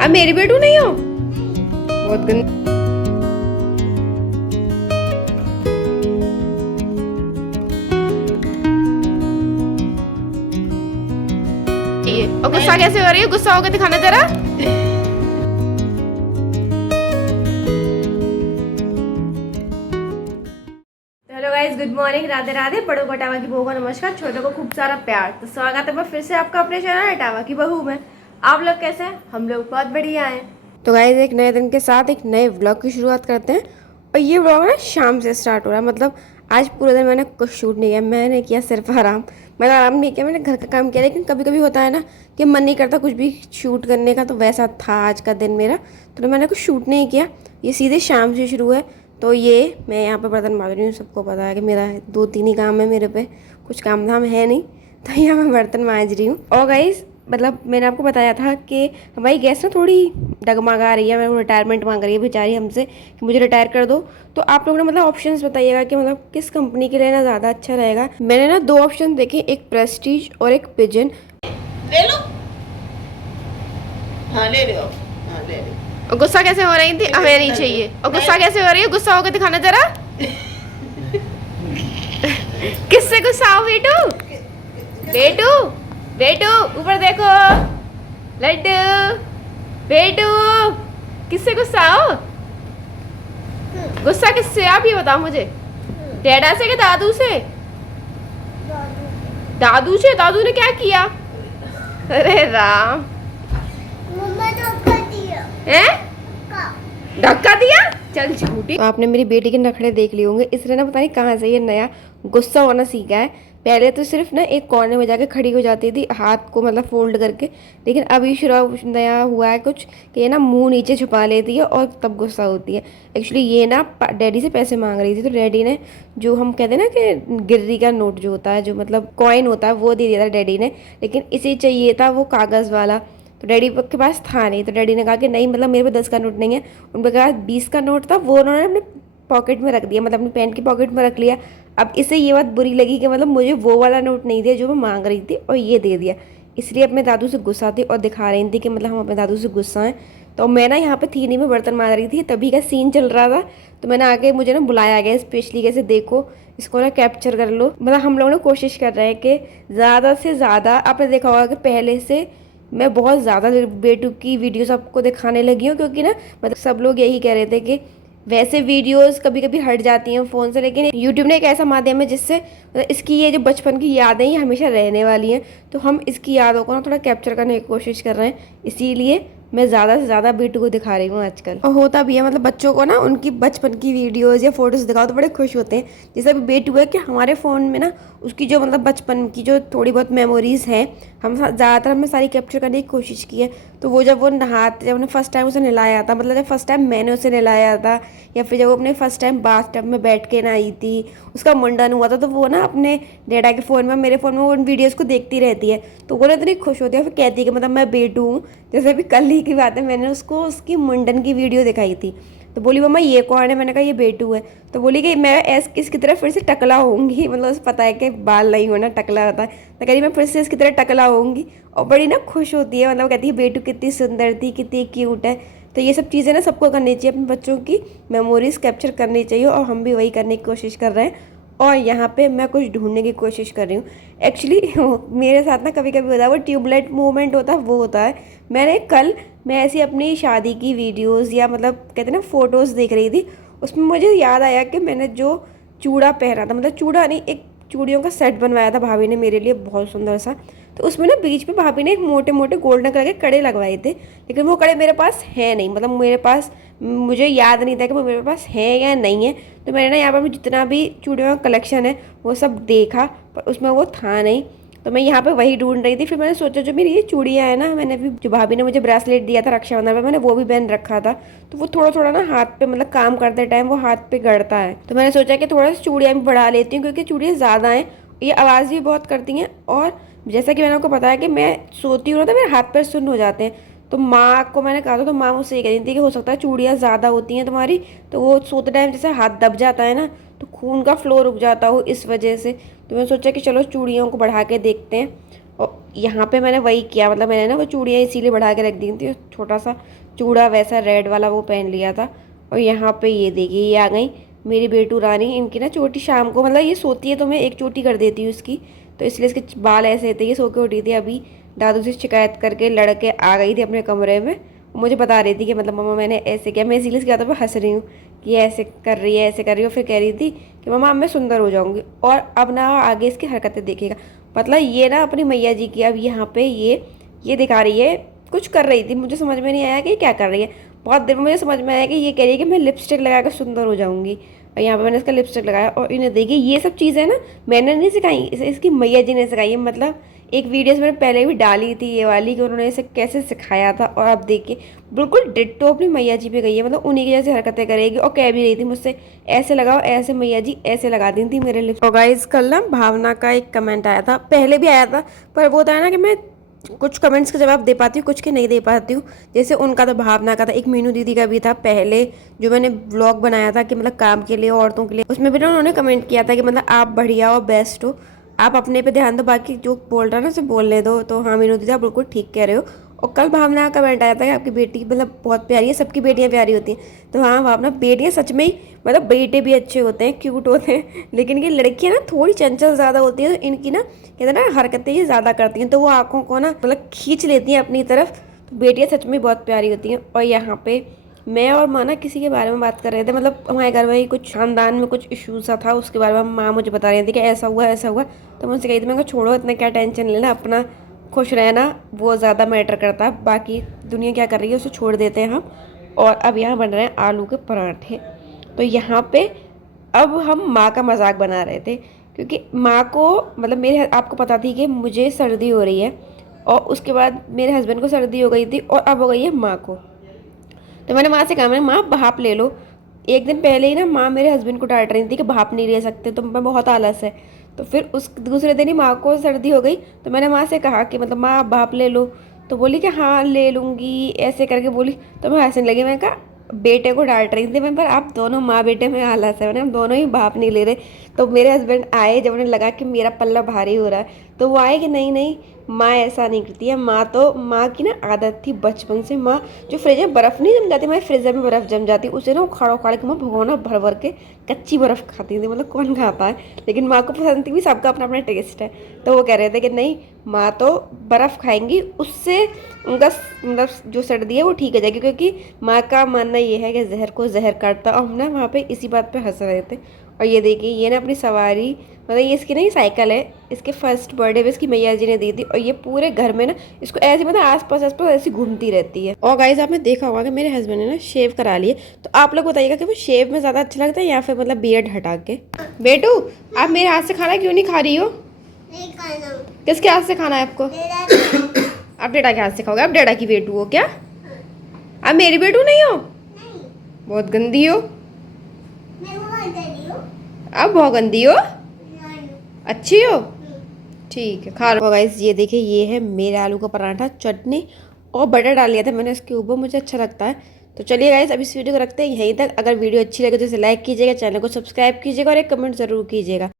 अब मेरी बेटू नहीं हो, बहुत गंदी। और गुस्सा कैसे हो रही है? गुस्सा होकर दिखाना जरा। Hello guys, good morning, Radhe Radhe. बड़ों को टावा की बहू को नमस्कार, छोटों को खूब सारा प्यार। तो स्वागत है फिर से आपका अपने चैनल टावा की बहू में। आप लोग कैसे हैं? हम लोग बहुत बढ़िया हैं। तो गाइस, एक नए दिन के साथ एक नए व्लॉग की शुरुआत करते हैं। और ये व्लॉग ना शाम से स्टार्ट हो रहा है। मतलब आज पूरे दिन मैंने कुछ शूट नहीं किया, मैंने किया सिर्फ आराम। मैंने आराम नहीं किया, मैंने घर का काम किया। लेकिन कभी कभी होता है ना कि मन नहीं करता कुछ भी शूट करने का, तो वैसा था आज का दिन मेरा। तो मैंने कुछ शूट नहीं किया, ये सीधे शाम से शुरू है। तो ये मैं यहाँ पे बर्तन माज रही हूँ। सबको पता है कि मेरा 2-3 ही काम है, मेरे पे कुछ काम धाम है नहीं। तो यहाँ मैं बर्तन माज रही हूँ। और गाइस, मतलब मैंने आपको बताया था कि हमारी गैस ना थोड़ी डगमगा रही है, मेरे को रिटायरमेंट मांग रही है बेचारी हमसे कि मुझे रिटायर कर दो। तो आप लोग ना मतलब ऑप्शंस बताइएगा कि मतलब किस कंपनी के लिए ना ज़्यादा अच्छा रहेगा। मैंने ना 2 ऑप्शन देखे, एक प्रेस्टीज और एक पिजन। ले लो। हाँ ले लो, हाँ ले लो। और गुस्सा कैसे हो रही थी? हमें नहीं चाहिए। और गुस्सा कैसे हो रही है? गुस्सा होकर दिखाना जरा। किससे गुस्सा हो बेटू? बेटू बेटू ऊपर देखो। लड्डू बेटू, किससे गुस्सा हो? गुस्सा किससे? आप ये बताओ मुझे। डैडा से कि दादू से? दादू से। दादू ने क्या किया? अरे राम, हैं? धक्का दिया? चल झूठी। तो आपने मेरी बेटी के नखरे देख लिए होंगे। इसने ना पता नहीं कहाँ से ये नया गुस्सा होना सीखा है। पहले तो सिर्फ ना एक कोने में जाके खड़ी हो जाती थी, हाथ को मतलब फोल्ड करके। लेकिन अभी शुरू नया हुआ है कुछ कि ये ना मुंह नीचे छुपा लेती है और तब गुस्सा होती है। एक्चुअली ये ना डैडी से पैसे मांग रही थी, तो डैडी ने जो हम कहते हैं ना कि गिर्री का नोट जो होता है, जो मतलब कॉइन होता है, वो दे दिया था डैडी ने। लेकिन इसे चाहिए था वो कागज़ वाला, तो डैडी के पास था नहीं। तो डैडी ने कहा कि नहीं, मतलब मेरे पे 10 का नोट नहीं है। उनके पास 20 का नोट था, वो उन्होंने अपने पॉकेट में रख दिया, मतलब अपनी पैंट की पॉकेट में रख लिया। अब इसे ये बात बुरी लगी कि मतलब मुझे वो वाला नोट नहीं दिया जो मैं मांग रही थी, और ये दे दिया। इसलिए अपने दादू से गुस्सा थी और दिखा रही थी कि मतलब हम अपने दादू से गुस्सा हैं। तो मैं ना यहाँ पे थी नहीं, मैं बर्तन मार रही थी, तभी का सीन चल रहा था। तो मैंने आके, मुझे ना बुलाया गया स्पेशली, कैसे देखो इसको ना कैप्चर कर लो। मतलब हम लोग ना कोशिश कर रहे हैं कि ज़्यादा से ज़्यादा, आपने देखा होगा कि पहले से मैं बहुत ज़्यादा बेटू की वीडियोस आपको दिखाने लगी हूँ, क्योंकि ना मतलब सब लोग यही कह रहे थे कि वैसे वीडियोस कभी कभी हट जाती हैं फ़ोन से, लेकिन यूट्यूब ने एक ऐसा माध्यम है जिससे मतलब इसकी ये जो बचपन की यादें ये हमेशा रहने वाली हैं। तो हम इसकी यादों को ना थोड़ा कैप्चर करने की कोशिश कर रहे हैं, इसीलिए मैं ज़्यादा से ज़्यादा बेटू को दिखा रही हूँ आजकल। और होता भी है, मतलब बच्चों को ना उनकी बचपन की वीडियोज़ या फोटोज़ दिखाओ तो बड़े खुश होते हैं। जैसे अभी बेटू है कि हमारे फ़ोन में ना उसकी जो मतलब बचपन की जो थोड़ी बहुत मेमोरीज़ हैं, हम ज़्यादातर हमने सारी कैप्चर करने की कोशिश की है। तो वो जब जब उन्हें फर्स्ट टाइम उसे नहलाया था, मतलब जब फर्स्ट टाइम मैंने उसे नहलाया था, या फिर जब वो अपने फर्स्ट टाइम बाथ टब में बैठ के नहाई थी, उसका मुंडन हुआ था, तो वो ना अपने डैडा के फ़ोन में, मेरे फ़ोन में उन वीडियोज़ को देखती रहती है। तो वो ना इतनी खुश होती है, फिर कहती है कि मतलब मैं बेटू हूँ। जैसे अभी कल ही की बात है, मैंने उसको उसकी मुंडन की वीडियो दिखाई थी। तो बोली मम्मा ये कौन है? मैंने कहा ये बेटू है। तो बोली कि मैं इसकी तरह फिर से टकला होऊंगी, मतलब उसे पता है कि बाल नहीं होना, टकला होता है। तो कह रही मैं फिर से इसकी तरह टकला होऊंगी, और बड़ी ना खुश होती है। मतलब कहती है बेटू कितनी सुंदर थी, कितनी क्यूट है। तो ये सब चीज़ें ना सबको करनी चाहिए, अपने बच्चों की मेमोरीज कैप्चर करनी चाहिए, और हम भी वही करने की कोशिश कर रहे हैं। और यहाँ पे मैं कुछ ढूंढने की कोशिश कर रही हूँ। एक्चुअली मेरे साथ ना कभी कभी होता है, वो ट्यूबलाइट मूवमेंट होता है, वो होता है। मैं ऐसी अपनी शादी की वीडियोस या मतलब कहते हैं ना फ़ोटोज़ देख रही थी, उसमें मुझे याद आया कि मैंने जो चूड़ा पहना था, मतलब चूड़ा नहीं, एक चूड़ियों का सेट बनवाया था भाभी ने मेरे लिए, बहुत सुंदर सा। तो उसमें ना बीच में भाभी ने एक मोटे मोटे गोल्डन कलर के कड़े लगवाए थे, लेकिन वो कड़े मेरे पास है नहीं। मतलब मेरे पास, मुझे याद नहीं था कि वो मेरे पास है या नहीं है। तो मैंने ना यहाँ पर जितना भी चूड़ियों का कलेक्शन है वो सब देखा, पर उसमें वो था नहीं। तो मैं यहाँ पे वही ढूंढ रही थी। फिर मैंने सोचा जो मेरी ये चूड़ियाँ है ना, मैंने भी जो भाभी ने मुझे ब्रेसलेट दिया था रक्षाबंधन में, मैंने वो भी पहन रखा था। तो वो थोड़ा थोड़ा ना हाथ पे, मतलब काम करते टाइम वो हाथ पे गड़ता है। तो मैंने सोचा कि थोड़ा सा चूड़ियाँ भी बढ़ा लेती हूँ, क्योंकि चूड़ियाँ ज़्यादा हैं, ये आवाज़ भी बहुत करती हैं। और जैसा कि मैंने आपको बताया कि मैं सोती हूँ ना, तो मेरे हाथ पैर सुन्न हो जाते हैं। तो माँ को मैंने कहा था, तो माँ मुझसे ये कह रही थी कि हो सकता है चूड़ियाँ ज़्यादा होती हैं तुम्हारी, तो वो सोते टाइम जैसे हाथ दब जाता है ना, तो खून का फ्लो रुक जाता हो इस वजह से। तो मैंने सोचा कि चलो चूड़ियों को बढ़ा के देखते हैं। और यहाँ पे मैंने वही किया, मतलब मैंने ना वो चूड़ियाँ इसीलिए बढ़ा के रख दी थी, छोटा सा चूड़ा वैसा रेड वाला वो पहन लिया था। और यहाँ पे ये देखिए ये आ गई मेरी बेटू रानी। इनकी ना चोटी शाम को, मतलब ये सोती है तो मैं एक चोटी कर देती हूँ इसकी, तो इसलिए इसके बाल ऐसे थे। ये सो के उठी थी अभी, दादू से शिकायत करके लड़के आ गई थी अपने कमरे में। मुझे बता रही थी कि मतलब मम्मा मैंने ऐसे किया, मैं इसीलिए इसके हाथों पर हंस रही हूँ कि ऐसे कर रही है ऐसे कर रही हो। फिर कह रही थी कि मम्मा अब मैं सुंदर हो जाऊंगी। और अब ना आगे इसकी हरकतें देखेगा, मतलब ये ना अपनी मैया जी की अब यहाँ पे ये दिखा रही है, कुछ कर रही थी, मुझे समझ में नहीं आया कि ये क्या कर रही है। बहुत देर में मुझे समझ में आया कि ये कह रही है कि मैं लिपस्टिक लगा कर सुंदर हो जाऊंगी। और यहाँ पे मैंने इसका लिपस्टिक लगाया और इन्हें देखिए ये सब चीज़ें ना मैंने नहीं सिखाई, इसकी मैया जी ने सिखाई है। मतलब एक वीडियोस मैंने पहले भी डाली थी ये वाली कि उन्होंने इसे कैसे सिखाया था, और अब देखिए बिल्कुल डिट्टो अपनी मैया जी पे गई है, मतलब उन्हीं की जैसे हरकतें करेगी। और कह भी रही थी मुझसे ऐसे लगाओ ऐसे मैया जी ऐसे लगा दी थी मेरे लिप्स। और गाइस कल ना भावना का एक कमेंट आया था, पहले भी आया था, पर वो होता है ना कि मैं कुछ कमेंट्स का जवाब दे पाती हूँ, कुछ के नहीं दे पाती हूँ। जैसे उनका तो भावना का था, एक मीनू दीदी का भी था पहले जो मैंने व्लॉग बनाया था कि मतलब काम के लिए औरतों के लिए, उसमें भी ना उन्होंने कमेंट किया था कि मतलब आप बढ़िया हो, बेस्ट हो, आप अपने पे ध्यान दो, बाकी जो बोल रहा है ना उसे बोलने दो। तो हाँ मीनू दीदी आप बिल्कुल ठीक कह रहे हो। और कल भावना का कमेंट आया था कि आपकी बेटी मतलब बहुत प्यारी है, सबकी बेटियां प्यारी होती हैं। तो हाँ भावना बेटियां सच में ही, मतलब बेटे भी अच्छे होते हैं, क्यूट होते हैं, लेकिन ये लड़कियां ना थोड़ी चंचल ज़्यादा होती हैं, तो इनकी ना कहते हैं ना हरकतें ये ज़्यादा करती हैं, तो वो आँखों को ना मतलब खींच लेती हैं अपनी तरफ। तो बेटियां सच में बहुत प्यारी होती हैं। और यहाँ पे मैं और माँ ना किसी के बारे में बात कर रहे थे, मतलब हमारे घर में ही कुछ खानदान में कुछ इशू सा था, उसके बारे में माँ मुझे बता रही थी कि ऐसा हुआ ऐसा हुआ। तो मुझसे कही थी, मैं छोड़ो इतना क्या टेंशन लेना, अपना खुश रहना वो ज़्यादा मैटर करता है, बाकी दुनिया क्या कर रही है उसे छोड़ देते हैं हम। और अब यहाँ बन रहे हैं आलू के पराठे। तो यहाँ पे अब हम माँ का मजाक बना रहे थे, क्योंकि माँ को मतलब मेरे आपको पता थी कि मुझे सर्दी हो रही है, और उसके बाद मेरे हस्बैंड को सर्दी हो गई थी, और अब हो गई है माँ को। तो मैंने माँ से कहा, मैंने माँ भाप ले लो। एक दिन पहले ही ना माँ मेरे हस्बैंड को डांट रही थी कि भाप नहीं ले सकते, तो मैं बहुत आलस है। तो फिर उस दूसरे दिन ही माँ को सर्दी हो गई, तो मैंने माँ से कहा कि मतलब माँ आप भाप ले लो। तो बोली कि हाँ ले लूँगी ऐसे करके बोली। तो मैं हंसने लगी, मैंने कहा बेटे को डांट रही थी मैं, पर आप दोनों माँ बेटे में आलस है, मैंने हम दोनों ही भाप नहीं ले रहे। तो मेरे हस्बैंड आए, जब उन्हें लगा कि मेरा पल्ला भारी हो रहा है, तो वो आए कि नहीं नहीं माँ ऐसा नहीं करती है, माँ तो माँ की ना आदत थी बचपन से, माँ जो फ्रिज में बर्फ़ नहीं जम जाती, हमारे फ्रीजर में बर्फ़ जम जाती उसे ना उखाड़ उखाड़ के माँ भगोना भर भर के कच्ची बर्फ़ खाती थी, मतलब कौन खाता है, लेकिन माँ को पसंद थी भी, सबका अपना अपना टेस्ट है। तो वो कह रहे थे कि नहीं माँ तो बर्फ़ खाएंगी, उससे उनका मतलब जो सर्दी है वो ठीक हो जाएगी, क्योंकि माँ का मानना ये है कि जहर को जहर काटता। और हम ना वहाँ पे इसी बात पे हंस रहे थे। और ये देखिए ये ना अपनी सवारी, मतलब ये इसकी नहीं साइकिल है, इसके फर्स्ट बर्थडे पे इसकी मैया जी ने दी थी, और ये पूरे घर में ना इसको ऐसे मतलब आसपास आसपास ऐसी घूमती रहती है। और गाइस आपने देखा होगा कि मेरे हस्बैंड ने ना शेव करा लिए, तो आप लोग बताइएगा कि वो शेव में ज़्यादा अच्छा लगता है या फिर मतलब बियर्ड हटा के। बेटू आप मेरे हाथ से खाना क्यों नहीं खा रही हो? नहीं खाना। किसके हाथ से खाना है आपको? आप डेडा के हाथ से खाओगे? आप डेडा की बेटू हो क्या? आप मेरी बेटू नहीं हो? नहीं। बहुत गंदी हो। मैं वो अंदर हूँ। आप बहुत गंदी हो। नहीं। अच्छी हो? ठीक है खा लो। गाइस ये देखिए ये है मेरा आलू का पराठा, चटनी और बटर डाल लिया था मैंने इसके ऊपर, मुझे अच्छा लगता है। तो चलिए गाइस अब इस वीडियो को रखते हैं यहीं तक। अगर वीडियो अच्छी लगे तो इसे लाइक कीजिएगा, चैनल को सब्सक्राइब कीजिएगा और एक कमेंट ज़रूर कीजिएगा।